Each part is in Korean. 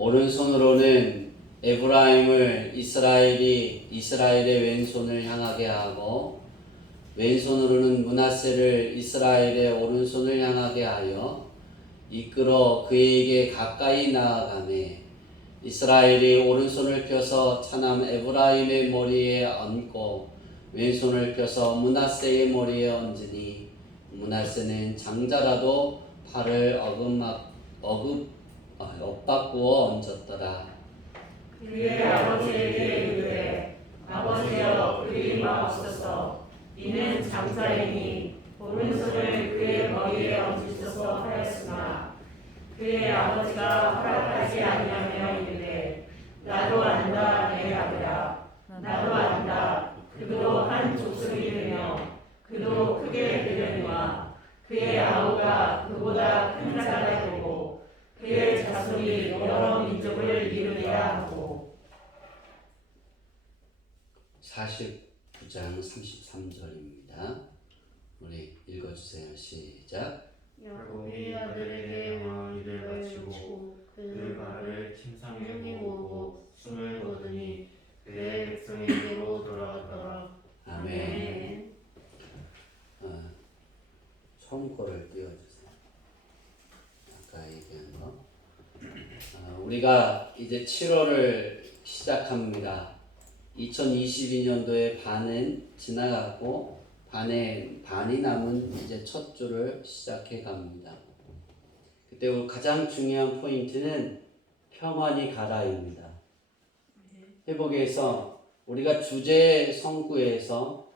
오른손으로는 에브라임을 이스라엘의 왼손을 향하게 하고 왼손으로는 므낫세를 이스라엘의 오른손을 향하게 하여 이끌어 그에게 가까이 나아가매 이스라엘이 오른손을 펴서 차남 에브라임의 머리에 얹고 왼손을 펴서 므낫세의 머리에 얹으니 므낫세는 장자라도 팔을 엇바꾸어 얹었더라. 그의 아버지에게 이르되 아버지여 그리 마옵소서. 이는 장자이니 오른손을 그의 머리에 얹으소서 하였으나 그의 아버지가 허락하지 아니하며 이르되 나도 안다 내 아들아 나도 안다. 그도 한 족속이되며 그도 크게 되려니와 그의 아우가 그보다 큰 자가 되고 그의 자손이 여러 민족을 이루리라 하고. 49장 33절입니다. 우리 읽어주세요. 시작. 야곱이 아들에게 왕위를 바치고 그 발을 침상에 모으고 숨을 거두니 그의 백성에게로 돌아갔더라. 아멘. 처음 거를 띄워주세요. 아까 얘기한 거. 우리가 이제 7월을 시작합니다. 2022년도의 반은 지나가고 반이 남은 이제 첫 주를 시작해 갑니다. 그때 우리 가장 중요한 포인트는 평안히 가라입니다. 회복에서 우리가 주제 성구에서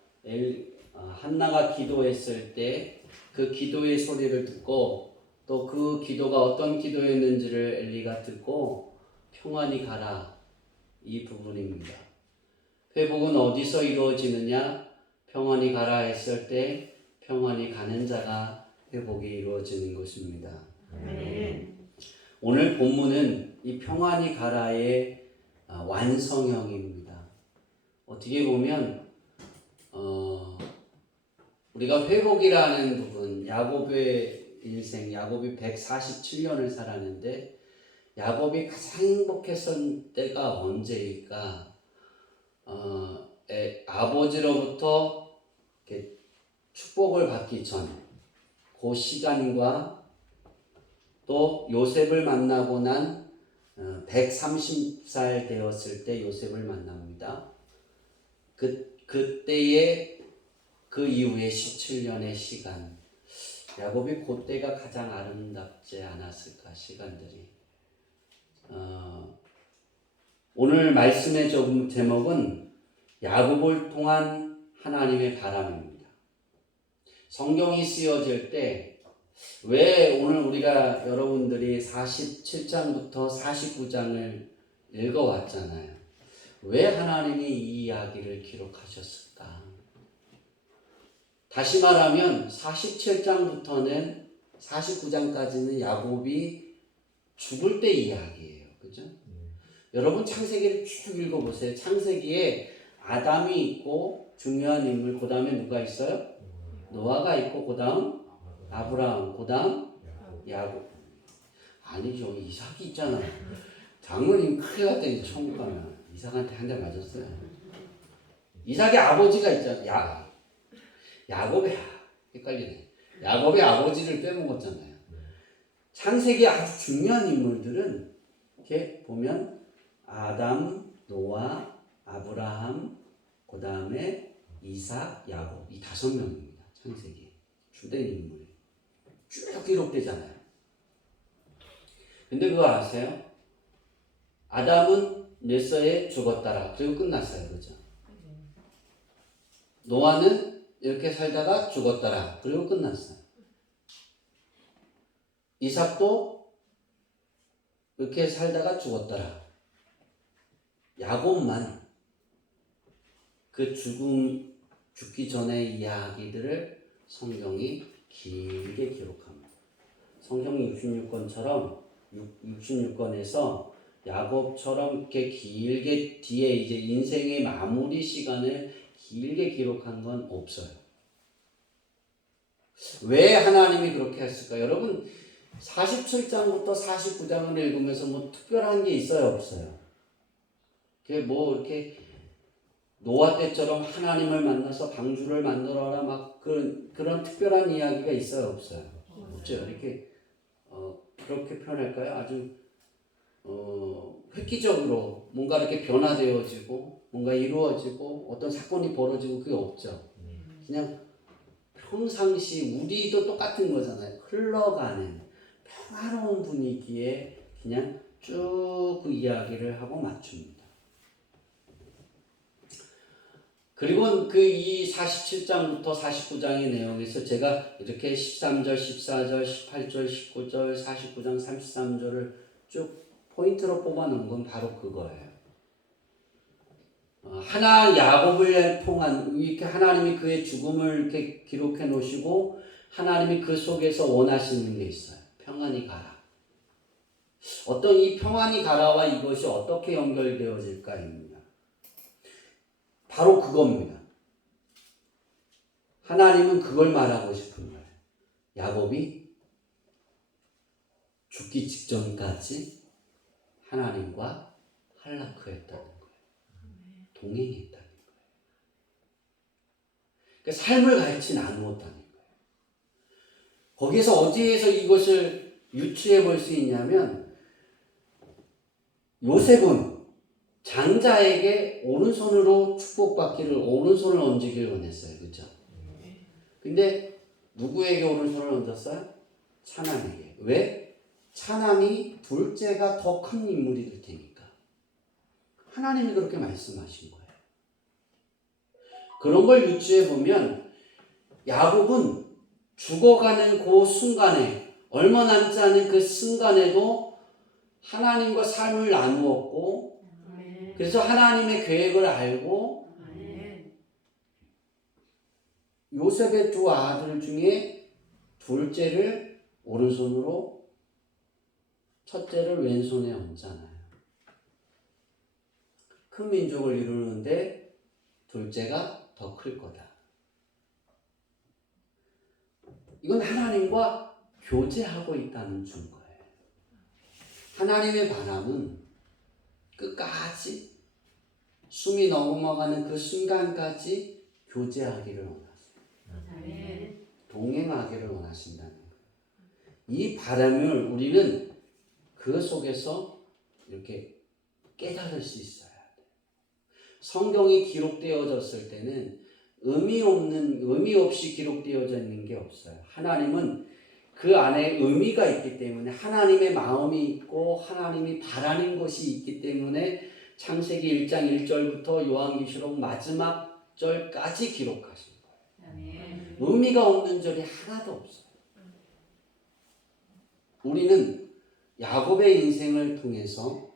한나가 기도했을 때 그 기도의 소리를 듣고 또 그 기도가 어떤 기도였는지를 엘리가 듣고 평안히 가라, 이 부분입니다. 회복은 어디서 이루어지느냐? 평안히 가라 했을 때 평안히 가는 자가 회복이 이루어지는 것입니다. 오늘 본문은 이 평안히 가라의 완성형입니다. 어떻게 보면 우리가 회복이라는 부분, 야곱의 인생, 야곱이 147년을 살았는데 야곱이 가장 행복했던 때가 언제일까? 아버지로부터 이렇게 축복을 받기 전, 그 시간과 또 요셉을 만나고 난 130살 되었을 때 요셉을 만납니다. 그때의 그 이후에 17년의 시간, 야곱이 그때가 가장 아름답지 않았을까, 시간들이. 오늘 말씀의 제목은 야곱을 통한 하나님의 바람입니다. 성경이 쓰여질 때 왜 오늘 우리가 여러분들이 47장부터 49장을 읽어왔잖아요. 왜 하나님이 이 이야기를 기록하셨을까? 다시 말하면 47장부터는 49장까지는 야곱이 죽을 때 이야기예요. 그죠? 여러분 창세기를 쭉 읽어보세요. 창세기에 아담이 있고 중요한 인물, 그 다음에 누가 있어요? 노아가 있고 그 다음 아브라함, 그 다음 야곱. 아니죠. 이삭이 있잖아요. 장모님 큰일 났더니 천국 가면 이삭한테 한 대 맞았어요. 이삭의 아버지가 있잖아요. 야곱이 헷갈리네. 야곱의 아버지를 빼먹었잖아요. 창세기 아주 중요한 인물들은 이렇게 보면 아담, 노아, 아브라함, 그 다음에 이삭, 야곱, 이 5명입니다. 창세기 주된 인물이 쭉 기록되잖아요. 근데 그거 아세요? 아담은 메서에 죽었더라. 그리고 끝났어요. 그죠? 노아는 이렇게 살다가 죽었더라. 그리고 끝났어요. 이삭도 이렇게 살다가 죽었더라. 야곱만 그 죽기 전의 이야기들을 성경이 길게 기록합니다. 성경 66권처럼 66권에서 야곱처럼 이렇게 길게 뒤에 이제 인생의 마무리 시간을 길게 기록한 건 없어요. 왜 하나님이 그렇게 했을까? 여러분, 47장부터 49장을 읽으면서 뭐 특별한 게 있어요, 없어요? 그게 뭐 이렇게 노아 때처럼 하나님을 만나서 방주를 만들어라 막 그런 특별한 이야기가 있어요, 없어요? 없죠. 이렇게 그렇게 표현할까요? 아주 획기적으로 뭔가 이렇게 변화되어지고 뭔가 이루어지고 어떤 사건이 벌어지고 그게 없죠. 그냥 평상시 우리도 똑같은 거잖아요. 흘러가는 평화로운 분위기에 그냥 쭉 그 이야기를 하고 맞춥니다. 그리고 그 이 47장부터 49장의 내용에서 제가 이렇게 13절, 14절, 18절, 19절, 49장 33절을 쭉 포인트로 뽑아 놓은 건 바로 그거예요. 야곱을 통한 이렇게 하나님이 그의 죽음을 이렇게 기록해 놓으시고 하나님이 그 속에서 원하시는 게 있어요. 평안히 가라. 어떤 이 평안히 가라와 이것이 어떻게 연결되어질까입니다. 바로 그겁니다. 하나님은 그걸 말하고 싶은 거예요. 야곱이 죽기 직전까지 하나님과 할라크했다는 거예요. 동행했다는 거예요. 그러니까 삶을 가르치 나누었다는 거예요. 거기에서 어디에서 이것을 유추해 볼 수 있냐면 요셉은 장자에게 오른손으로 축복받기를 오른손을 얹기를 원했어요. 그렇죠? 근데 누구에게 오른손을 얹었어요? 차남에게. 왜? 차남이 둘째가 더 큰 인물이 될 테니까. 하나님이 그렇게 말씀하신 거예요. 그런 걸 유추해 보면 야곱은 죽어가는 그 순간에 얼마 남지 않은 그 순간에도 하나님과 삶을 나누었고 그래서 하나님의 계획을 알고 요셉의 두 아들 중에 둘째를 오른손으로 첫째를 왼손에 얹잖아요. 큰 민족을 이루는데 둘째가 더 클 거다. 이건 하나님과 교제하고 있다는 증거예요. 하나님의 바람은 끝까지 숨이 넘어가는 그 순간까지 교제하기를 원하세요. 동행하기를 원하신다는 거예요. 이 바람을 우리는 그 속에서 이렇게 깨달을 수 있어야 돼요. 성경이 기록되어졌을 때는 의미 없이 기록되어져 있는 게 없어요. 하나님은 그 안에 의미가 있기 때문에 하나님의 마음이 있고 하나님이 바라는 것이 있기 때문에 창세기 1장 1절부터 요한계시록 마지막 절까지 기록하신 거예요. 의미가 없는 절이 하나도 없어요. 우리는 야곱의 인생을 통해서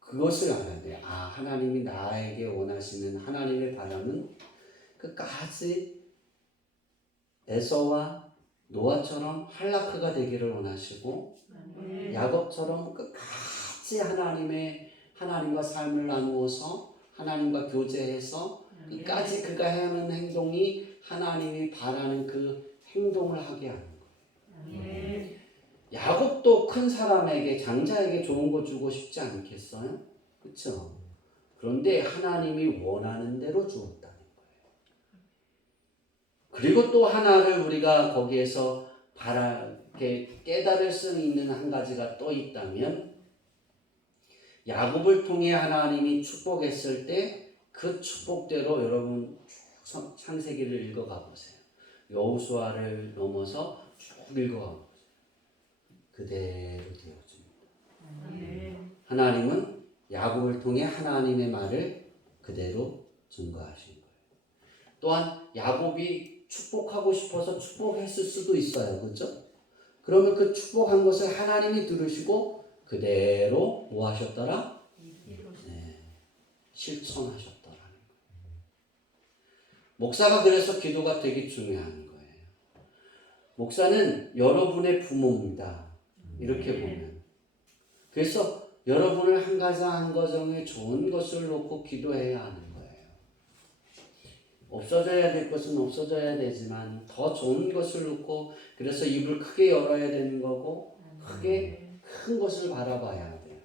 그것을 알아야 돼요. 하나님이 나에게 원하시는 하나님의 바람은 끝까지 에서와 노아처럼 할라크가 되기를 원하시고 야곱처럼 끝까지 하나님과 삶을 나누어서 하나님과 교제해서 끝까지 그가 해야 하는 행동이 하나님이 바라는 그 행동을 하게 하는 거예요. 야곱도 큰 사람에게 장자에게 좋은 거 주고 싶지 않겠어요? 그렇죠? 그런데 하나님이 원하는 대로 주었다는 거예요. 그리고 또 하나를 우리가 거기에서 깨달을 수 있는 한 가지가 또 있다면 야곱을 통해 하나님이 축복했을 때 그 축복대로 여러분 쭉 창세기를 읽어가 보세요. 여호수아를 넘어서 쭉 읽어가 보세요. 그대로 되어집니다. 하나님은 야곱을 통해 하나님의 말을 그대로 증거하신 거예요. 또한 야곱이 축복하고 싶어서 축복했을 수도 있어요. 그렇죠? 그러면 그 축복한 것을 하나님이 들으시고 그대로 뭐 하셨더라? 실천하셨더라는 거예요. 목사가 그래서 기도가 되게 중요한 거예요. 목사는 여러분의 부모입니다. 이렇게 보면. 그래서 여러분을 한 가정 한 가정에 좋은 것을 놓고 기도해야 하는 거예요. 없어져야 될 것은 없어져야 되지만 더 좋은 것을 놓고 그래서 입을 크게 열어야 되는 거고 크게 큰 것을 바라봐야 돼요.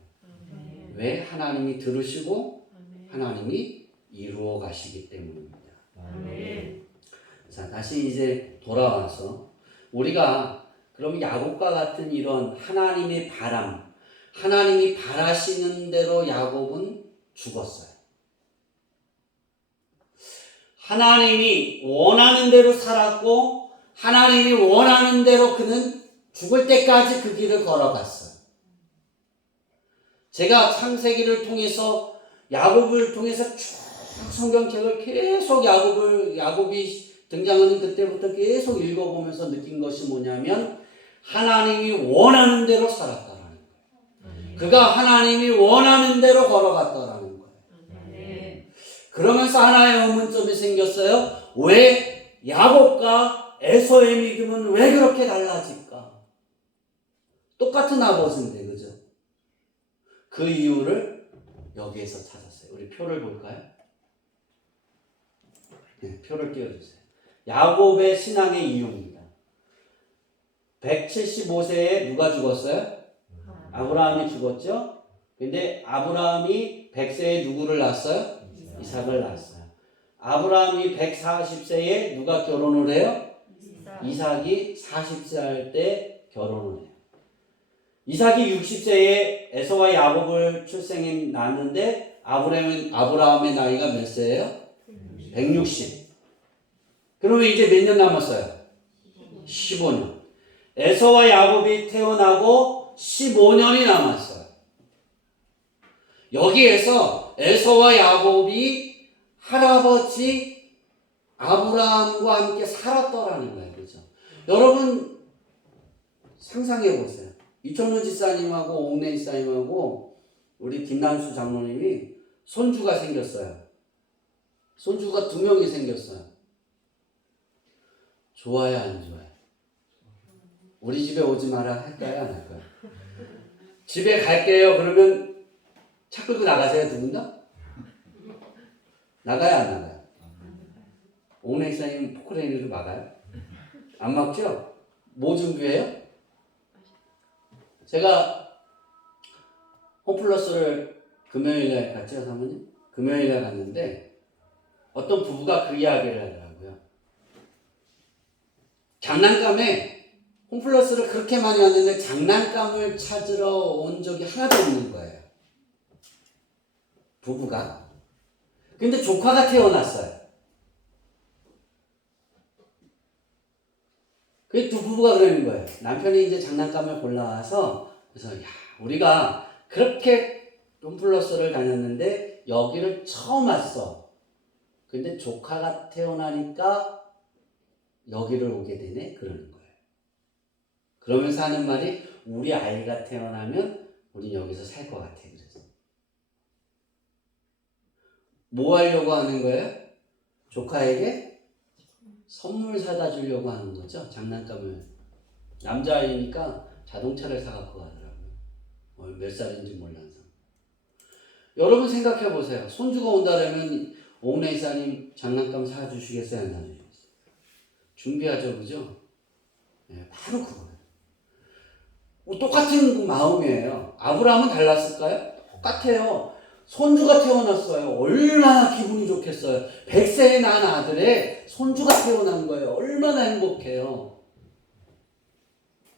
왜? 하나님이 들으시고 하나님이 이루어 가시기 때문입니다. 자, 다시 이제 돌아와서 우리가 그럼 야곱과 같은 이런 하나님의 바람, 하나님이 바라시는 대로 야곱은 죽었어요. 하나님이 원하는 대로 살았고 하나님이 원하는 대로 그는 죽을 때까지 그 길을 걸어갔어요. 제가 창세기를 통해서 야곱을 통해서 쭉 성경책을 계속 야곱이 등장하는 그때부터 계속 읽어보면서 느낀 것이 뭐냐면 하나님이 원하는 대로 살았다라는 거예요. 그가 하나님이 원하는 대로 걸어갔다라는 거예요. 그러면서 하나의 의문점이 생겼어요. 왜 야곱과 에서의 믿음은 왜 그렇게 달라질까? 똑같은 아버지인데, 그죠? 그 이유를 여기에서 찾았어요. 우리 표를 볼까요? 네, 표를 띄워주세요. 야곱의 신앙의 이유입니다. 175세에 누가 죽었어요? 아브라함이 죽었죠? 근데 아브라함이 100세에 누구를 낳았어요? 이삭을 낳았어요. 아브라함이 140세에 누가 결혼을 해요? 이삭이 40세 할 때 결혼을 해요. 이삭이 60세에 에서와 야곱을 출생해 낳았는데 아브라함의 나이가 몇 세예요? 160. 그러면 이제 몇 년 남았어요? 15년. 에서와 야곱이 태어나고 15년이 남았어요. 여기에서 에서와 야곱이 할아버지 아브라함과 함께 살았더라는 거예요. 그렇죠? 여러분 상상해 보세요. 이청로 지사님하고 옥내 지사님하고 우리 김난수 장로님이 손주가 생겼어요. 손주가 2명이 생겼어요. 좋아요, 안 좋아요? 우리 집에 오지 마라 할까요, 안 할까요? 집에 갈게요. 그러면 차 끌고 나가세요, 두 분 다? 나가요, 안 나가요? 옥내 지사님 포크레인으로 막아요? 안 막죠? 뭐 준비해요? 제가 홈플러스를 금요일날 갔죠, 사모님? 금요일날 갔는데 어떤 부부가 그 이야기를 하더라고요. 장난감에 홈플러스를 그렇게 많이 왔는데 장난감을 찾으러 온 적이 하나도 없는 거예요. 부부가. 근데 조카가 태어났어요. 그 두 부부가 그러는 거예요. 남편이 이제 장난감을 골라와서 그래서 야, 우리가 그렇게 홈플러스를 다녔는데 여기를 처음 왔어. 근데 조카가 태어나니까 여기를 오게 되네. 그러는 거예요. 그러면서 하는 말이 우리 아이가 태어나면 우리 여기서 살 것 같아. 그래서 뭐 하려고 하는 거예요? 조카에게 선물 사다 주려고 하는 거죠. 장난감을. 남자아이니까 자동차를 사갖고 가더라고요. 몇 살인지 몰라서. 여러분 생각해 보세요. 손주가 온다라면 옥내 이사님 장난감 사주시겠어요? 안 사주시겠어요? 준비하죠, 그죠? 네, 바로 그거예요. 똑같은 마음이에요. 아브라함은 달랐을까요? 똑같아요. 손주가 태어났어요. 얼마나 기분이 좋겠어요. 100세에 난 아들의 손주가 태어난 거예요. 얼마나 행복해요.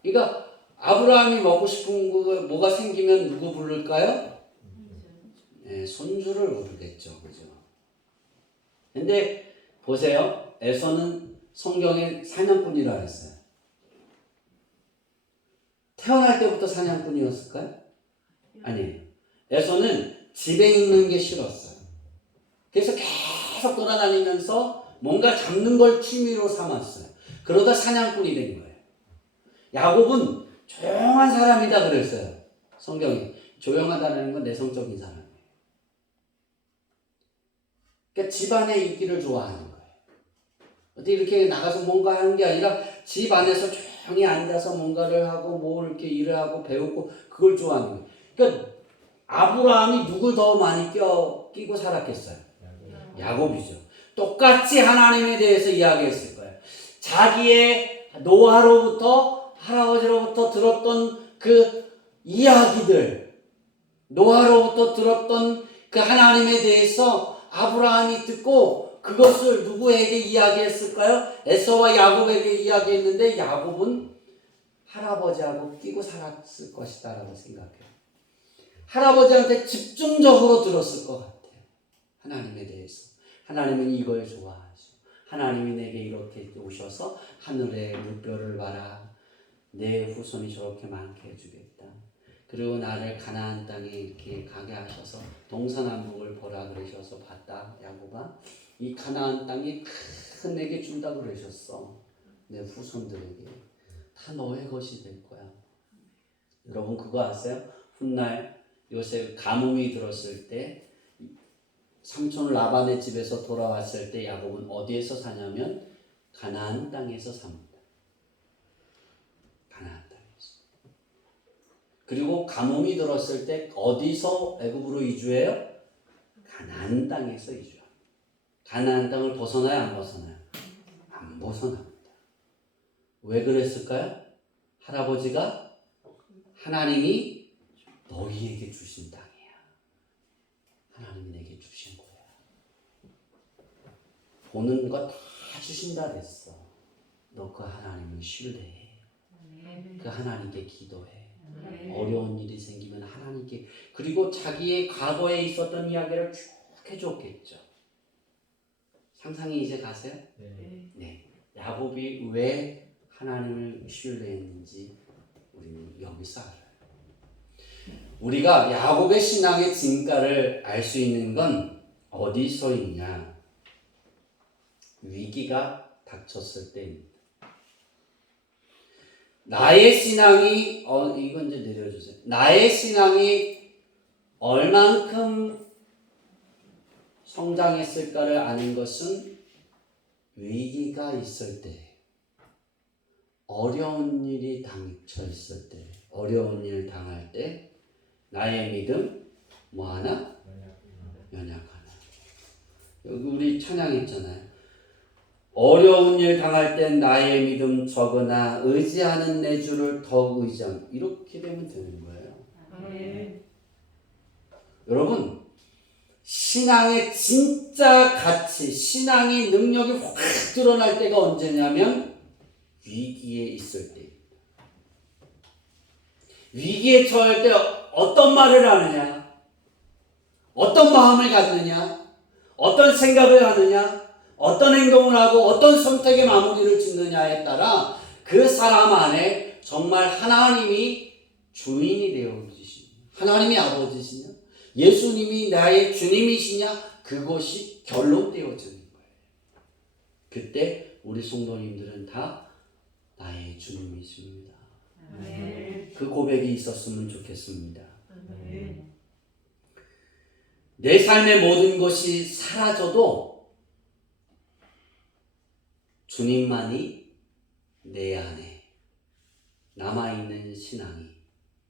그러니까 아브라함이 먹고 싶은 거 뭐가 생기면 누구 부를까요? 네, 손주를 부르겠죠. 그죠? 근데 보세요. 에서는 성경에 사냥꾼이라 했어요. 태어날 때부터 사냥꾼이었을까요? 아니에요. 에서는 집에 있는 게 싫었어요. 그래서 계속 돌아다니면서 뭔가 잡는 걸 취미로 삼았어요. 그러다 사냥꾼이 된 거예요. 야곱은 조용한 사람이다 그랬어요. 성경이. 조용하다는 건 내성적인 사람이에요. 그러니까 집안의 인기를 좋아하는 거예요. 어떻게 이렇게 나가서 뭔가 하는 게 아니라 집 안에서 조용히 앉아서 뭔가를 하고 뭐 이렇게 일을 하고 배우고 그걸 좋아하는 거예요. 그러니까 아브라함이 누굴 더 많이 끼고 살았겠어요? 야곱이죠. 똑같이 하나님에 대해서 이야기했을 거예요. 자기의 노아로부터 할아버지로부터 들었던 그 이야기들, 노아로부터 들었던 그 하나님에 대해서 아브라함이 듣고 그것을 누구에게 이야기했을까요? 에서와 야곱에게 이야기했는데 야곱은 할아버지하고 끼고 살았을 것이다 라고 생각해요. 할아버지한테 집중적으로 들었을 것 같아요. 하나님에 대해서. 하나님은 이걸 좋아하시고 하나님이 내게 이렇게 오셔서 하늘에 물결을 봐라. 내 후손이 저렇게 많게 해주겠다. 그리고 나를 가나안 땅에 이렇게 가게 하셔서 동서남북을 보라 그러셔서 봤다. 야곱아, 이 가나안 땅이 큰 내게 준다 그러셨어. 내 후손들에게 다 너의 것이 될 거야. 여러분 그거 아세요? 훗날 요셉 가뭄이 들었을 때 삼촌 라반의 집에서 돌아왔을 때 야곱은 어디에서 사냐면 가나안 땅에서 삽니다. 가나안 땅에서. 그리고 가뭄이 들었을 때 어디서 애굽으로 이주해요? 가나안 땅에서 이주합니다. 가나안 땅을 벗어나요? 안 벗어나요? 안 벗어납니다. 왜 그랬을까요? 할아버지가 하나님이 너희에게 주신 땅이야. 하나님이 내게 주신 거야. 보는 거 다 주신다 그랬어. 너 그 하나님을 신뢰해. 그 하나님께 기도해. 어려운 일이 생기면 하나님께, 그리고 자기의 과거에 있었던 이야기를 쭉 해줬겠죠. 상상이 이제 가세요? 네. 야곱이 왜 하나님을 신뢰했는지 우리는 여기서 알아요. 우리가 야곱의 신앙의 진가를 알 수 있는 건 어디서 있냐? 위기가 닥쳤을 때입니다. 나의 신앙이 이건 이제 내려주세요. 나의 신앙이 얼만큼 성장했을까를 아는 것은 위기가 있을 때, 어려운 일이 닥쳐있을 때, 어려운 일 당할 때 나의 믿음 뭐하나? 연약하나. 여기 우리 찬양했잖아요. 어려운 일 당할 땐 나의 믿음 적으나 의지하는 내 주를 더욱 의지함. 이렇게 되면 되는 거예요. 여러분, 신앙의 진짜 가치, 신앙의 능력이 확 드러날 때가 언제냐면 위기에 있을 때입니다. 위기에 처할 때 어떤 말을 하느냐, 어떤 마음을 갖느냐, 어떤 생각을 하느냐, 어떤 행동을 하고 어떤 선택의 마무리를 짓느냐에 따라 그 사람 안에 정말 하나님이 주인이 되어 계시냐, 하나님이 아버지시냐, 예수님이 나의 주님이시냐, 그것이 결론되어지는 거예요. 그때 우리 성도님들은 다 나의 주님이십니다. 그 고백이 있었으면 좋겠습니다. 내 삶의 모든 것이 사라져도 주님만이 내 안에 남아있는 신앙이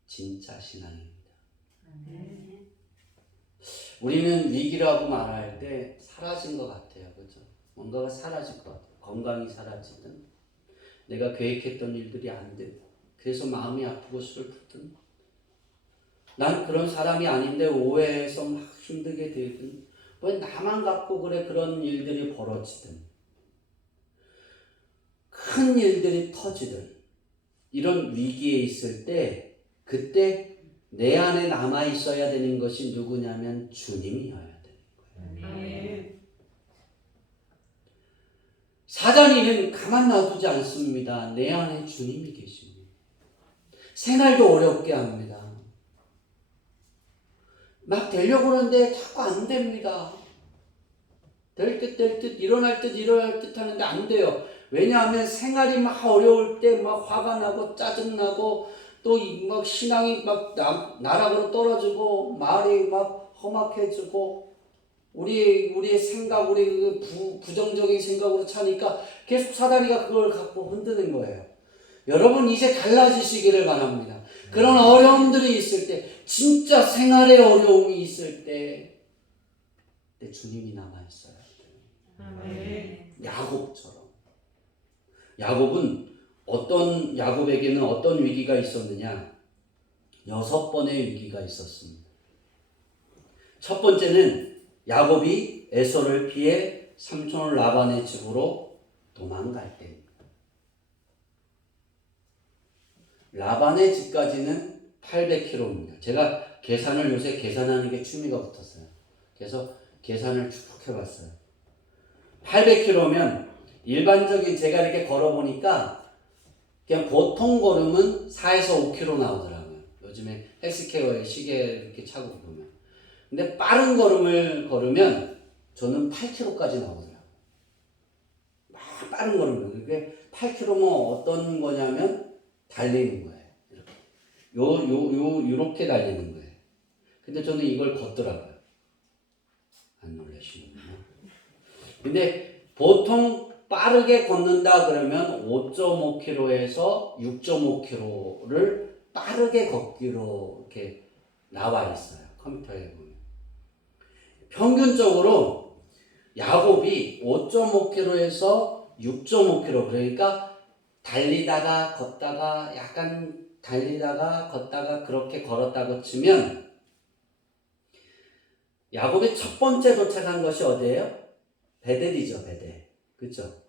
진짜 신앙입니다. 우리는 위기라고 말할 때 사라진 것 같아요. 그렇죠? 뭔가가 사라질 것 같아요. 건강이 사라지든 내가 계획했던 일들이 안 되고 그래서 마음이 아프고 슬프든 난 그런 사람이 아닌데 오해해서 막 힘들게 되든 왜 나만 갖고 그래 그런 일들이 벌어지든 큰 일들이 터지든 이런 위기에 있을 때 그때 내 안에 남아 있어야 되는 것이 누구냐면 주님이어야 되는 거예요. 사단이는 가만 놔두지 않습니다. 내 안에 주님이 계십니다. 생활도 어렵게 합니다. 막 되려고 하는데 자꾸 안 됩니다. 될 듯 일어날 듯 하는데 안 돼요. 왜냐하면 생활이 막 어려울 때 막 화가 나고 짜증나고 또 막 신앙이 막 나락으로 떨어지고 말이 막 험악해지고 우리의 생각, 우리 부정적인 생각으로 차니까 계속 사단이가 그걸 갖고 흔드는 거예요. 여러분 이제 달라지시기를 바랍니다. 그런 어려움들이 있을 때, 진짜 생활의 어려움이 있을 때 내 주님이 남아있어요. 야곱처럼. 야곱에게는 어떤 위기가 있었느냐? 6번의 위기가 있었습니다. 첫 번째는 야곱이 에서를 피해 삼촌 라반의 집으로 도망갈 때입니다. 라반의 집까지는 800km입니다. 제가 계산을 요새 계산하는 게 취미가 붙었어요. 그래서 계산을 쭉 해봤어요. 800km면 일반적인 제가 이렇게 걸어보니까 그냥 보통 걸음은 4에서 5km 나오더라고요. 요즘에 헬스케어에 시계 이렇게 차고 보면. 근데 빠른 걸음을 걸으면 저는 8km까지 나오더라고요. 막 빠른 걸음을. 그게 8km면 어떤 거냐면 달리는 거예요. 요렇게 달리는 거예요. 근데 저는 이걸 걷더라고요. 안 놀라시는구나. 근데 보통 빠르게 걷는다 그러면 5.5km에서 6.5km를 빠르게 걷기로 이렇게 나와 있어요. 컴퓨터에 보면. 평균적으로 야곱이 5.5km에서 6.5km 그러니까 달리다가 걷다가 약간 달리다가 걷다가 그렇게 걸었다고 치면 야곱이 첫 번째 도착한 것이 어디예요? 베델이죠, 베델. 그렇죠?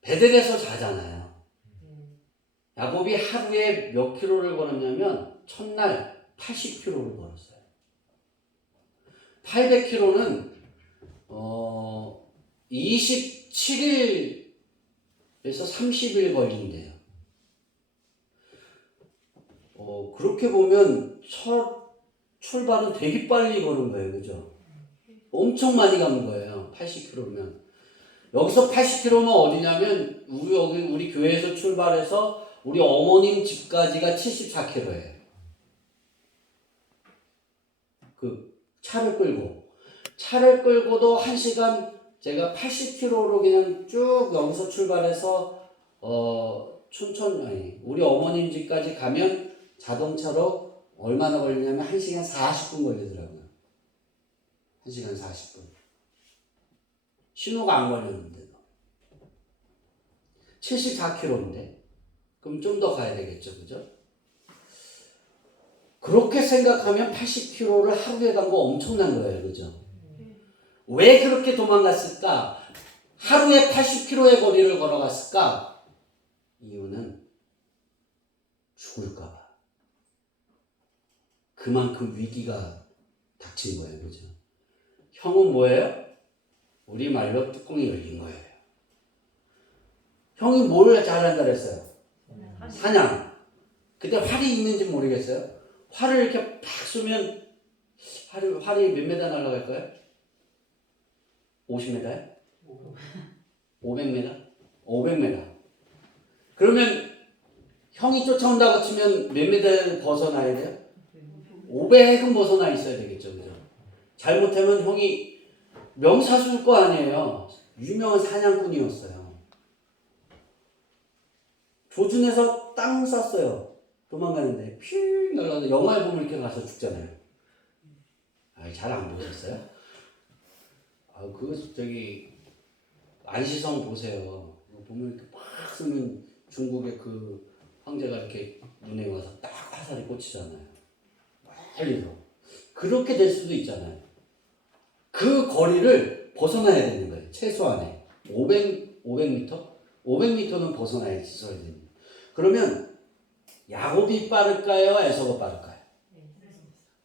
베델에서 자잖아요. 야곱이 하루에 몇 킬로를 걸었냐면 첫날 80킬로를 걸었어요. 800킬로는 27일에서 30일 걸린대요. 그렇게 보면 첫 출발은 되게 빨리 걸은 거예요. 그죠? 엄청 많이 간 거예요. 80km면. 여기서 80km면 어디냐면 우리 교회에서 출발해서 우리 어머님 집까지가 74km예요. 그 차를 끌고도 1시간 제가 80km로 그냥 쭉 여기서 출발해서 춘천 우리 어머님 집까지 가면 자동차로 얼마나 걸리냐면 1시간 40분 걸리더라고요. 1시간 40분. 신호가 안 걸렸는데도. 74km인데. 그럼 좀 더 가야 되겠죠. 그죠? 그렇게 생각하면 80km를 하루에 간 거 엄청난 거예요. 그죠? 왜 그렇게 도망갔을까? 하루에 80km의 거리를 걸어갔을까? 이유는 죽을까봐. 그만큼 위기가 닥친 거예요. 그죠? 형은 뭐예요? 우리 말로 뚜껑이 열린 거예요. 형이 뭘 잘한다 그랬어요? 사냥. 근데 활이 있는지 모르겠어요. 활을 이렇게 팍 쏘면 활이 몇 메다 날아갈까요? 50m요? 500m? 500m. 그러면 형이 쫓아온다고 치면 몇 메다 벗어나야 돼요? 500은 벗어나 있어야 되겠죠. 그죠? 잘못하면 형이 명사수일 거 아니에요. 유명한 사냥꾼이었어요. 조준해서 땅 쐈어요. 도망가는데 퓨 날아가서 영화에 보면 이렇게 가서 죽잖아요. 잘 안 보셨어요? 안시성 보세요. 보면 이렇게 막 쓰면 중국의 그 황제가 이렇게 눈에 와서 딱 화살이 꽂히잖아요. 멀리서. 그렇게 될 수도 있잖아요. 그 거리를 벗어나야 되는 거예요. 최소한에. 500m? 500m는 벗어나야 됩니다. 그러면 야곱이 빠를까요? 에서가 빠를까요?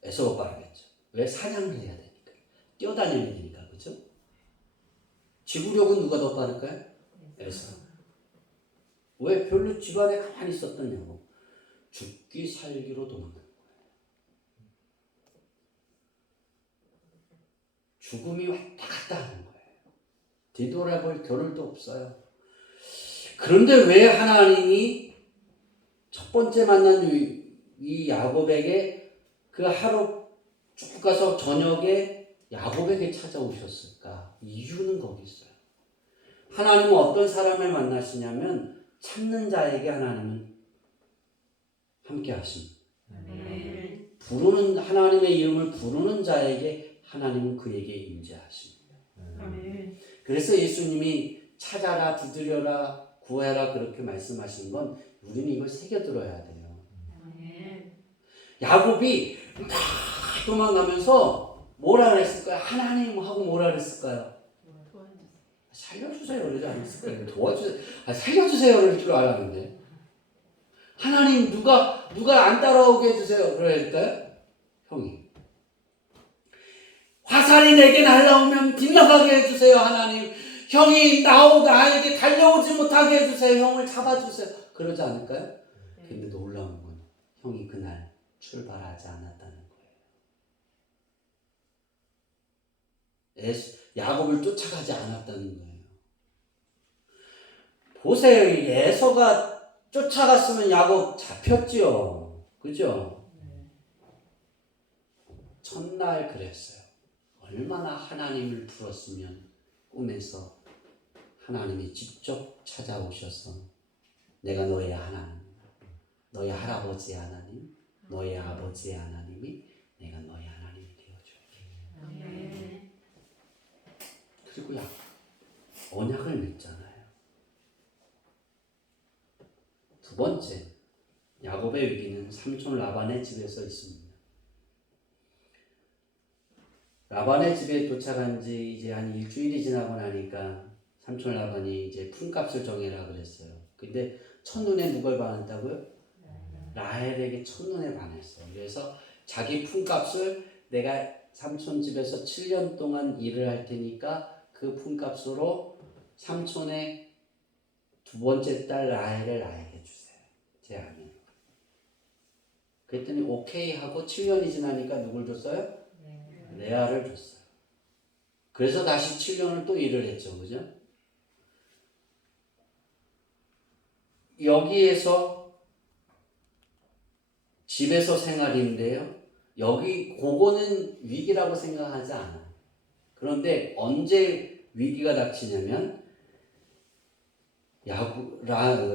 에서가 빠르겠죠. 왜? 사냥을 해야 되니까. 뛰어다녀야 되니까. 그죠? 지구력은 누가 더 빠를까요? 에서. 왜? 별로 집안에 가만히 있었더냐고. 죽기 살기로 도망간 거예요. 죽음이 왔다 갔다 하는 거예요. 뒤돌아볼 겨를도 없어요. 그런데 왜 하나님이 첫 번째 만난 이 야곱에게 그 하루 쭉 가서 저녁에 야곱에게 찾아오셨을까? 이유는 거기 있어요. 하나님은 어떤 사람을 만나시냐면 찾는 자에게 하나님은 함께 하십니다. 부르는 하나님의 이름을 부르는 자에게 하나님은 그에게 임재하십니다. 그래서 예수님이 찾아라, 두드려라, 구해라 그렇게 말씀하신 건 우리는 이걸 새겨들어야 돼요. 야곱이 막 도망가면서 뭐라 그랬을까요? 하나님하고 뭐라 그랬을까요? 살려주세요 그러지 않았을까요? 도와주세요. 살려주세요 그럴 줄 알았는데 하나님 누가 안 따라오게 해주세요 그럴까요? 형이 화살이 내게 날라오면 빗나가게 해주세요 하나님. 형이 나에게 달려오지 못하게 해주세요. 형을 잡아주세요. 그러지 않을까요? 근데 놀라운 건 형이 그날 출발하지 않았다는 거예요. 야곱을 쫓아가지 않았다는 거예요. 보세요. 에서가 쫓아갔으면 야곱 잡혔지요. 그죠? 첫날 그랬어요. 얼마나 하나님을 풀었으면 꿈에서 하나님이 직접 찾아오셔서 내가 너의 하나님, 너의 할아버지의 하나님, 너의 아버지의 하나님이 내가 너의 하나님이 되어줄게. 그리고 언약을 맺잖아요. 두 번째, 야곱의 위기는 삼촌 라반의 집에서 있습니다. 라반의 집에 도착한 지 이제 한 일주일이 지나고 나니까 삼촌 라반이 이제 품값을 정해라 그랬어요. 근데 첫눈에 누굴 반했다고요? 라헬에게 첫눈에 반했어요. 그래서 자기 품값을 내가 삼촌 집에서 7년 동안 일을 할 테니까 그 품값으로 삼촌의 두 번째 딸 라헬을 나에게 주세요. 제 아내. 그랬더니 오케이 하고 7년이 지나니까 누굴 줬어요? 레아를 줬어요. 그래서 다시 7년을 또 일을 했죠. 그죠? 여기에서 집에서 생활인데요. 그거는 위기라고 생각하지 않아요. 그런데 언제 위기가 닥치냐면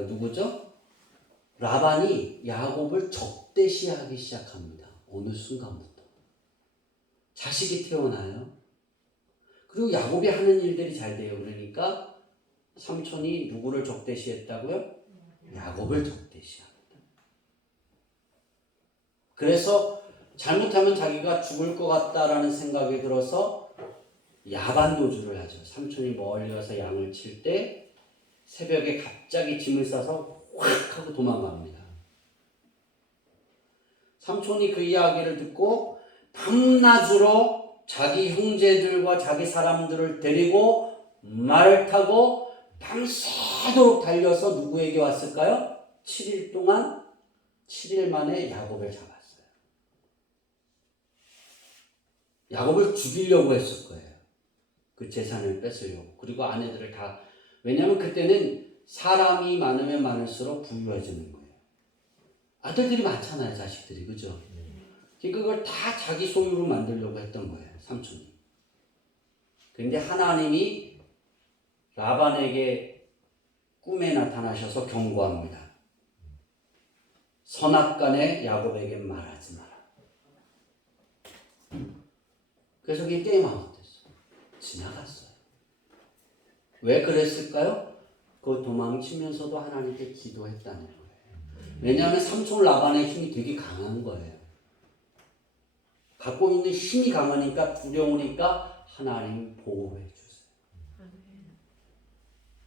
누구죠? 라반이 야곱을 적대시하기 시작합니다. 어느 순간부터. 자식이 태어나요. 그리고 야곱이 하는 일들이 잘 돼요. 그러니까 삼촌이 누구를 적대시했다고요? 야곱을 적대시합니다. 그래서 잘못하면 자기가 죽을 것 같다라는 생각이 들어서 야반도주를 하죠. 삼촌이 멀리 가서 양을 칠 때 새벽에 갑자기 짐을 싸서 확 하고 도망갑니다. 삼촌이 그 이야기를 듣고 밤낮으로 자기 형제들과 자기 사람들을 데리고 말을 타고 밤새도록 달려서 누구에게 왔을까요? 7일 동안 7일 만에 야곱을 잡았어요. 야곱을 죽이려고 했을 거예요. 그 재산을 뺏으려고. 그리고 아내들을 다. 왜냐하면 그때는 사람이 많으면 많을수록 부유해지는 거예요. 아들들이 많잖아요. 자식들이. 그죠? 그걸 다 자기 소유로 만들려고 했던 거예요. 삼촌이. 그런데 하나님이 라반에게 꿈에 나타나셔서 경고합니다. 선악간에 야곱에게 말하지 마라. 그래서 그게 게임 아웃 됐어요. 지나갔어요. 왜 그랬을까요? 그 도망치면서도 하나님께 기도했다는 거예요. 왜냐하면 삼촌 라반의 힘이 되게 강한 거예요. 갖고 있는 힘이 강하니까 두려우니까 하나님 보호해 주세요.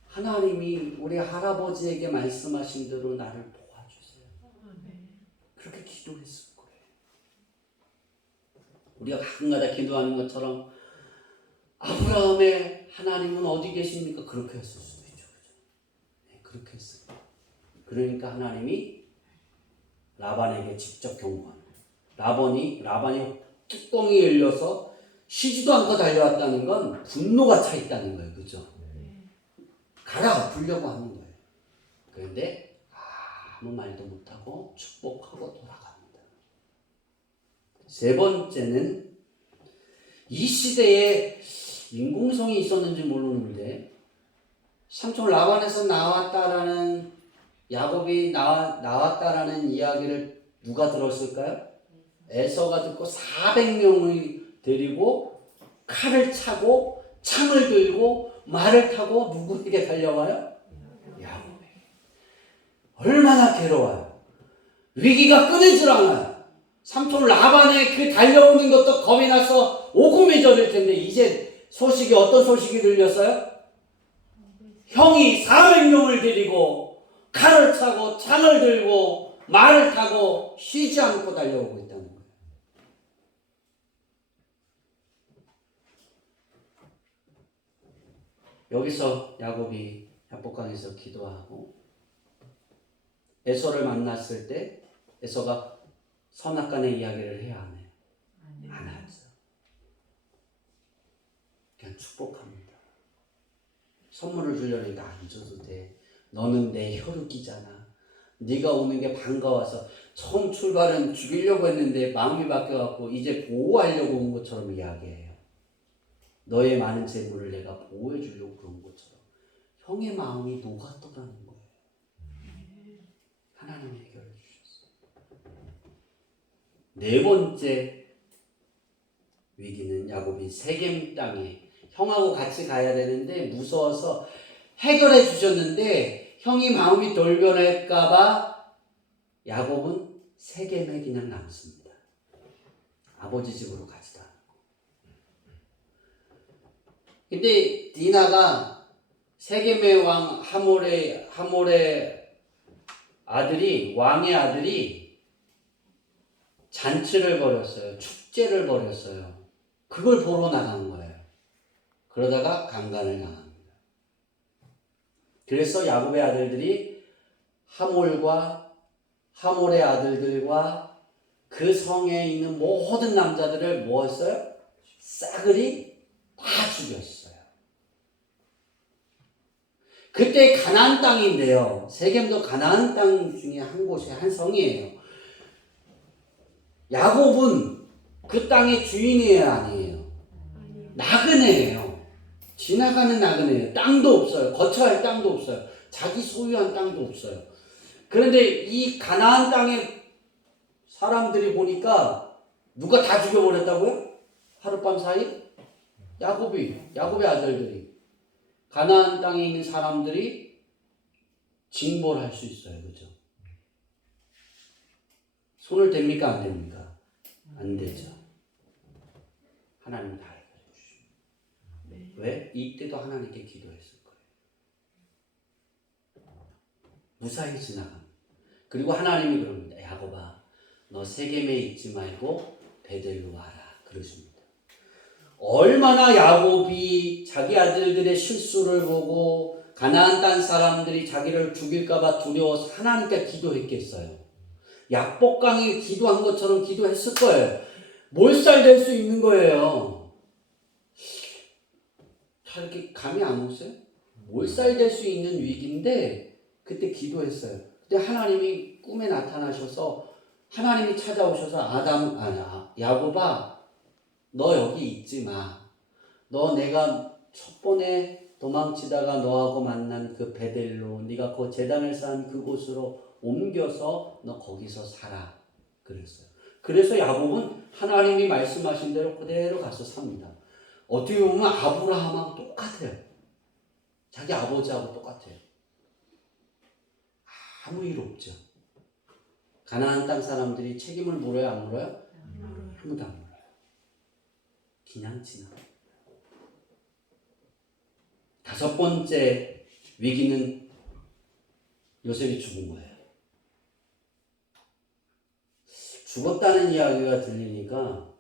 하나님이 우리 할아버지에게 말씀하신 대로 나를 도와주세요. 그렇게 기도했을 거예요. 우리가 가끔가다 기도하는 것처럼 아브라함의 하나님은 어디 계십니까? 그렇게 했을 수도 있죠. 네, 그렇게 했어요. 그러니까 하나님이 라반에게 직접 경고합니다. 라반이 뚜껑이 열려서 쉬지도 않고 달려왔다는 건 분노가 차 있다는 거예요. 그죠? 가라 부르려고 하는 거예요. 그런데 아무 말도 못하고 축복하고 돌아갑니다. 세 번째는 이 시대에 인공성이 있었는지 모르는데 삼촌 라반에서 나왔다라는 야곱이 나왔다라는 이야기를 누가 들었을까요? 에서가 듣고 400명을 데리고 칼을 차고 창을 들고 말을 타고 누구에게 달려가요? 야곱에게. 얼마나 괴로워요. 위기가 끊이질 않아요. 삼촌 라반의 그 달려오는 것도 겁이 나서 오금해져질 텐데 이제 소식이 어떤 소식이 들렸어요? 형이 400명을 데리고 칼을 차고 창을 들고 말을 타고 쉬지 않고 달려오고 있다는 거예요. 여기서 야곱이 야복강에서 기도하고 에서를 만났을 때 에서가 선악간의 이야기를 해야 안 해요? 안 하죠. 그냥 축복합니다. 선물을 주려니까 안 줘도 돼. 너는 내 혈육이잖아. 네가 오는 게 반가워서 처음 출발은 죽이려고 했는데 마음이 바뀌어갖고 이제 보호하려고 온 것처럼 이야기해요. 너의 많은 재물을 내가 보호해 주려고 그런 것처럼 형의 마음이 녹았더라는 거예요. 하나님이 해결해 주셨어요. 네 번째 위기는 야곱이 세겜 땅에 형하고 같이 가야 되는데 무서워서 해결해 주셨는데 형이 마음이 돌변할까봐 야곱은 세겜에 그냥 남습니다. 아버지 집으로 가지도 않고. 근데 디나가 세겜의 왕 하몰의 아들이 왕의 아들이 잔치를 벌였어요. 축제를 벌였어요. 그걸 보러 나간 거예요. 그러다가 강간을 당합니다. 그래서 야곱의 아들들이 하몰의 아들들과 그 성에 있는 모든 남자들을 뭐 했어요? 싸그리 다 죽였어요. 그때 가나안 땅인데요. 세겜도 가나안 땅 중에 한 곳에 한 성이에요. 야곱은 그 땅의 주인이에요, 아니에요? 나그네예요. 지나가는 나그네예요. 땅도 없어요. 거처할 땅도 없어요. 자기 소유한 땅도 없어요. 그런데 이 가나안 땅의 사람들이 보니까 누가 다 죽여버렸다고요? 하룻밤 사이? 야곱의 아들들이. 가나안 땅에 있는 사람들이 징벌할 수 있어요. 그죠? 손을 댑니까? 안 됩니까? 안 되죠. 하나님 다 해결해 주시고. 왜? 이때도 하나님께 기도했을 거예요. 무사히 지나갑니다. 그리고 하나님이 그럽니다. 야곱아, 너 세겜에 있지 말고 베델로 와라. 그러십니다. 얼마나 야곱이 자기 아들들의 실수를 보고 가나안 땅 사람들이 자기를 죽일까봐 두려워서 하나님께 기도했겠어요. 약복강이 기도한 것처럼 기도했을 거예요. 몰살될 수 있는 거예요. 잘 이렇게 감이 안 오세요? 몰살될 수 있는 위기인데 그때 기도했어요. 그때 하나님이 꿈에 나타나셔서 하나님이 찾아오셔서 야곱아, 너 여기 있지 마. 너 내가 첫 번에 도망치다가 너하고 만난 그 베델로 네가 그 제단을 쌓은 그곳으로 옮겨서 너 거기서 살아. 그랬어요. 그래서 야곱은 하나님이 말씀하신 대로 그대로 가서 삽니다. 어떻게 보면 아브라함하고 똑같아요. 자기 아버지하고 똑같아요. 아무 일 없죠. 가나안 땅 사람들이 책임을 물어요, 안 물어요? 아무도 안 물어요. 그냥 지나갑니다. 다섯 번째 위기는 요셉이 죽은 거예요. 죽었다는 이야기가 들리니까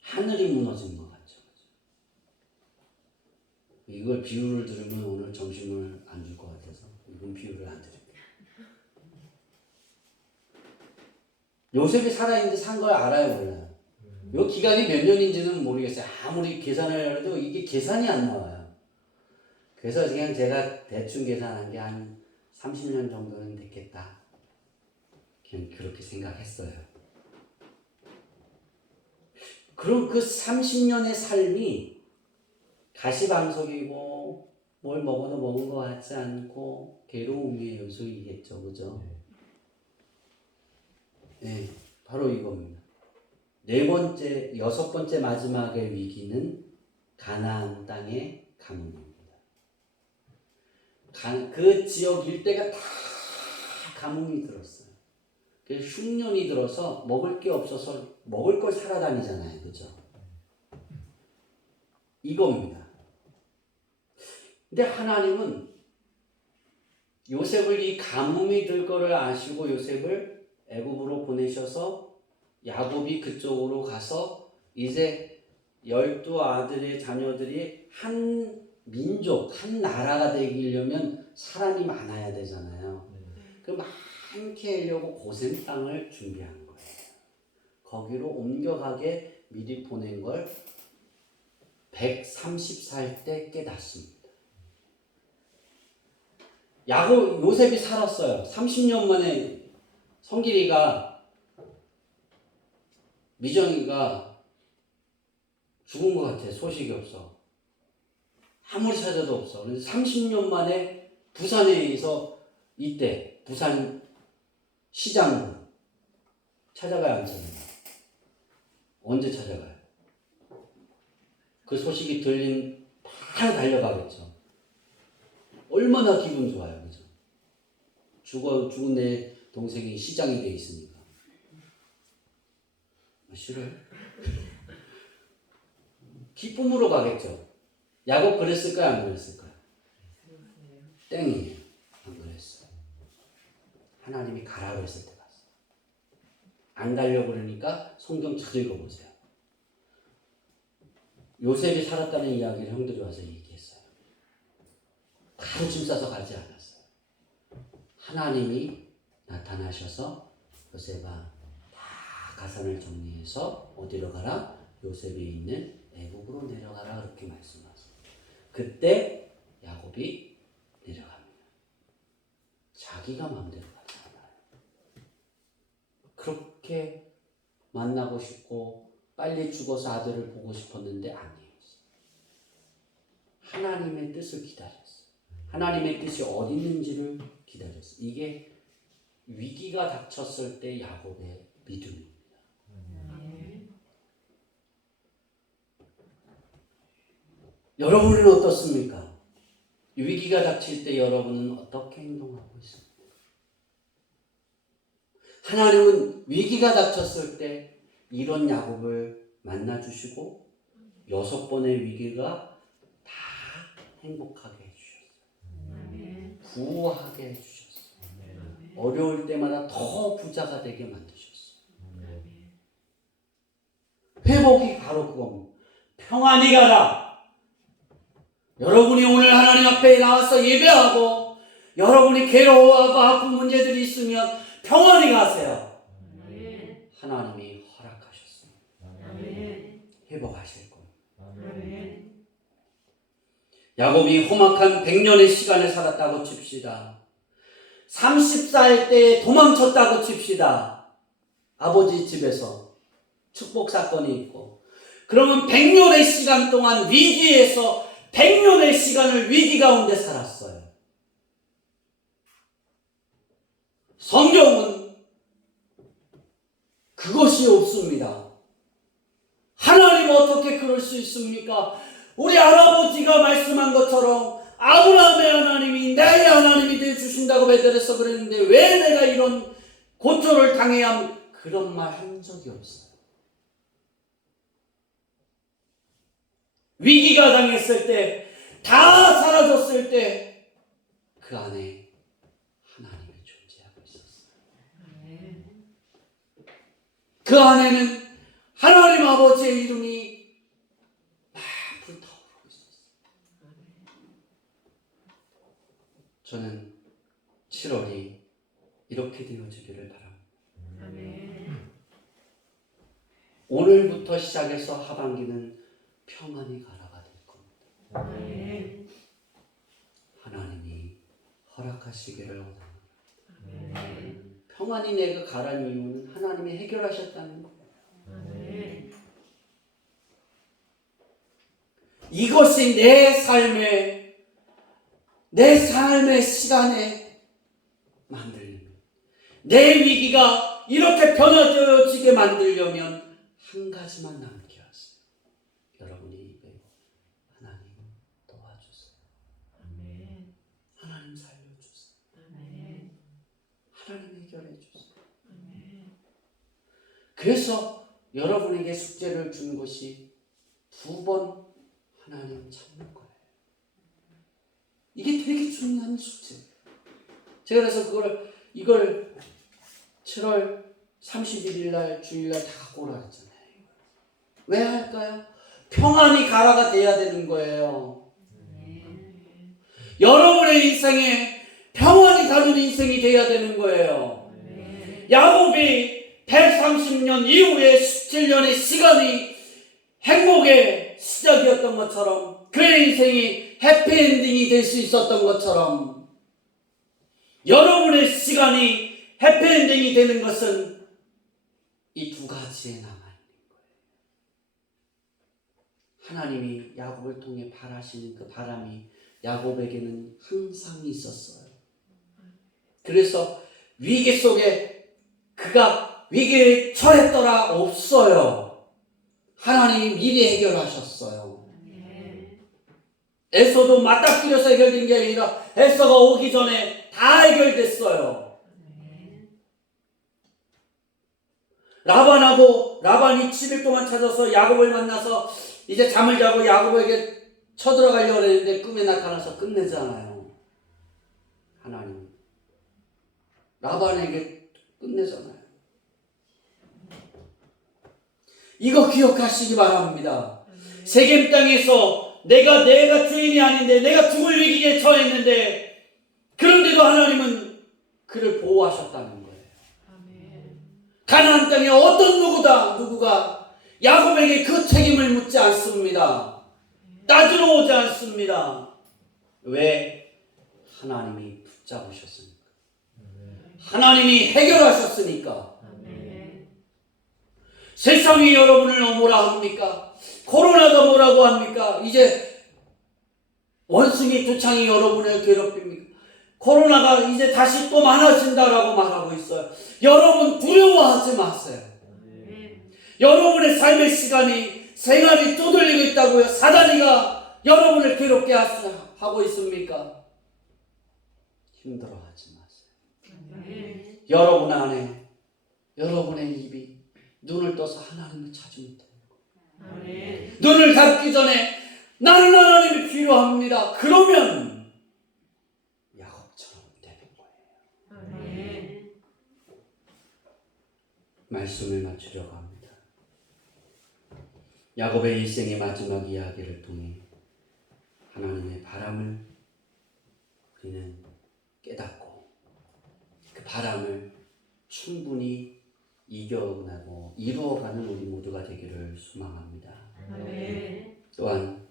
하늘이 무너진 것 같죠. 이걸 비유를 들으면 오늘 점심을 안 줄 것 같아서 이건 비유를 안 드릴게요. 요셉이 살아있는데 산 걸 알아요, 몰라요? 요 기간이 몇 년인지는 모르겠어요. 아무리 계산을 해도 이게 계산이 안 나와요. 그래서 그냥 제가 대충 계산한 게 한 30년 정도는 됐겠다. 그냥 그렇게 생각했어요. 그럼 그 30년의 삶이 가시방석이고 뭘 먹어도 먹은 것 같지 않고 괴로움의 요소이겠죠. 그죠? 네, 바로 이겁니다. 여섯 번째 마지막의 위기는 가나안 땅의 가뭄입니다. 그 지역 일대가 다 가뭄이 들었어요. 그래서 흉년이 들어서 먹을 게 없어서 먹을 걸 사러 다니잖아요. 그죠? 이겁니다. 근데 하나님은 요셉을 이 가뭄이 들 거를 아시고 요셉을 애굽으로 보내셔서 야곱이 그쪽으로 가서 이제 12아들의 자녀들이 한 민족, 한 나라가 되려면 사람이 많아야 되잖아요. 그 많게 하려고 고센 땅을 준비한 거예요. 거기로 옮겨가게 미리 보낸 걸 130살 때 깨닫습니다. 요셉이 살았어요. 30년 만에 성길이가, 미정이가 죽은 것 같아. 소식이 없어. 아무리 찾아도 없어. 그래서 30년 만에 부산에서 이때 부산 시장으로 찾아가야 하잖아요. 언제 찾아가요? 그 소식이 들린 바로 달려가겠죠. 얼마나 기분 좋아요. 그죠? 죽은 내 동생이 시장이 돼 있으니까. 싫어요? 기쁨으로 가겠죠. 야곱 그랬을까요? 안 그랬을까요? 땡이에요. 안 그랬어요. 하나님이 가라 그랬을 때 갔어요. 안 가려고 그러니까 성경 잘 읽어보세요. 요셉이 살았다는 이야기를 형들이 와서 얘기했어요. 바로 짐 싸서 가지 않았어요. 하나님이 나타나셔서 요셉아 다 가산을 정리해서 어디로 가라? 요셉이 있는 애굽으로 내려가라 그렇게 말씀하세요. 그때 야곱이 내려갑니다. 자기가 마음대로 가지 않아요. 그렇게 만나고 싶고 빨리 죽어서 아들을 보고 싶었는데 아니었어요. 하나님의 뜻을 기다렸어요. 하나님의 뜻이 어디 있는지를 기다렸어요. 이게 위기가 닥쳤을 때 야곱의 믿음입니다. 여러분은 어떻습니까? 위기가 닥칠 때 여러분은 어떻게 행동하고 있습니까? 하나님은 위기가 닥쳤을 때 이런 야곱을 만나주시고 6번의 위기가 다 행복하게 해주셨어요. 부하게 해주셨어요. 어려울 때마다 더 부자가 되게 만드셨어요. 회복이 바로 그겁니다. 평안히 가라. 여러분이 오늘 하나님 앞에 나와서 예배하고 여러분이 괴로워하고 아픈 문제들이 있으면 평안히 가세요. 하나님이 허락하셨습니다. 회복하실 겁니다. 야곱이 험악한 100년의 시간을 살았다고 칩시다. 30살 때 도망쳤다고 칩시다. 아버지 집에서 축복 사건이 있고 그러면 100년의 시간 동안 위기에서 100년의 시간을 위기 가운데 살았어요. 성경은 그것이 없습니다. 하나님 어떻게 그럴 수 있습니까? 우리 할아버지가 말씀한 것처럼 아브라함의 하나님이 나의 하나님이 되어주신다고 베들에서 그랬는데 왜 내가 이런 고초를 당해야 합니까? 그런 말 한 적이 없어요. 위기가 당했을 때, 다 사라졌을 때 그 안에 하나님이 존재하고 있었어요. 그 안에는 하나님 아버지의 이름이 막 불타오르고 있었어요. 저는 7월이 이렇게 되어지기를 바랍니다. 오늘부터 시작해서 하반기는 평안히 가라가 될 겁니다. 하나님이 허락하시기를 원합니다. 평안히 내가 가라는 이유는 하나님이 해결하셨다는 거예요. 이것이 내 삶의 시간에 만들려면, 내 위기가 이렇게 변화되어지게 만들려면 한 가지만 남게 하세요. 여러분이 하나님 도와주세요. 하나님 살려주세요. 하나님 해결해 주세요. 그래서 여러분에게 숙제를 준 것이 2번 하나님 찾는 거예요. 이게 되게 중요한 숙제예요. 제가 그래서 이걸 7월 31일 날 주일날 다 갖고 오라 했잖아요. 왜 할까요? 평안이 가라가 돼야 되는 거예요. 여러분의 인생에 평안이 가는 인생이 돼야 되는 거예요. 야곱이 130년 이후에 17년의 시간이 행복의 시작이었던 것처럼 그의 인생이 해피엔딩이 될 수 있었던 것처럼 여러분의 시간이 해피엔딩이 되는 것은 이 2가지에 남아있는 거예요. 하나님이 야곱을 통해 바라시는 그 바람이 야곱에게는 항상 있었어요. 그래서 위기 속에 그가 위기에 처했더라 없어요. 하나님이 미리 해결하셨어요. 에서도 맞닥뜨려서 해결된 게 아니라 에서가 오기 전에 다 해결됐어요. 라반이 7일 동안 찾아서 야곱을 만나서 이제 잠을 자고 야곱에게 쳐들어가려고 했는데 꿈에 나타나서 끝내잖아요. 하나님 라반에게 끝내잖아요. 이거 기억하시기 바랍니다. 세겜 땅에서 내가 주인이 아닌데 내가 죽을 위기에 처했는데 그런데도 하나님은 그를 보호하셨다는 거예요. 가나안 땅에 어떤 누구가 야곱에게 그 책임을 묻지 않습니다. 따지러 오지 않습니다. 왜? 하나님이 붙잡으셨으니까. 하나님이 해결하셨으니까. 세상이 여러분을 뭐라 합니까? 코로나가 뭐라고 합니까? 이제 원숭이 두창이 여러분을 괴롭힙니까? 코로나가 이제 다시 또 많아진다라고 말하고 있어요. 여러분 두려워하지 마세요. 여러분의 삶의 시간이 생활이 두들리고 있다고요. 사단이가 여러분을 괴롭게 하고 있습니까? 힘들어하지 마세요. 여러분 안에 여러분의 입이 눈을 떠서 하나님을 찾으면 돼요. 눈을 닫기 전에 나는 하나님이 필요합니다. 그러면 야곱처럼 되는 거예요. 말씀을 마치려고 합니다. 야곱의 일생의 마지막 이야기를 통해 하나님의 바람을 우리는 깨닫고 그 바람을 충분히 이겨나고 이루어가는 우리 모두가 되기를 소망합니다. 또한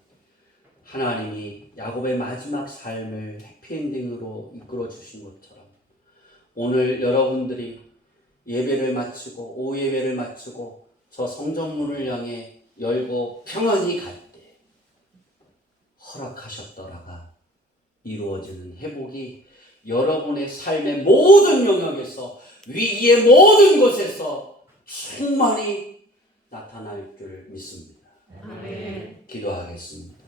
하나님이 야곱의 마지막 삶을 해피엔딩으로 이끌어 주신 것처럼 오늘 여러분들이 예배를 마치고 오후 예배를 마치고 저 성전문을 향해 열고 평안히 갈 때 허락하셨더라가 이루어지는 회복이 여러분의 삶의 모든 영역에서 위기의 모든 곳에서 충만히 나타날 줄 믿습니다. 기도하겠습니다.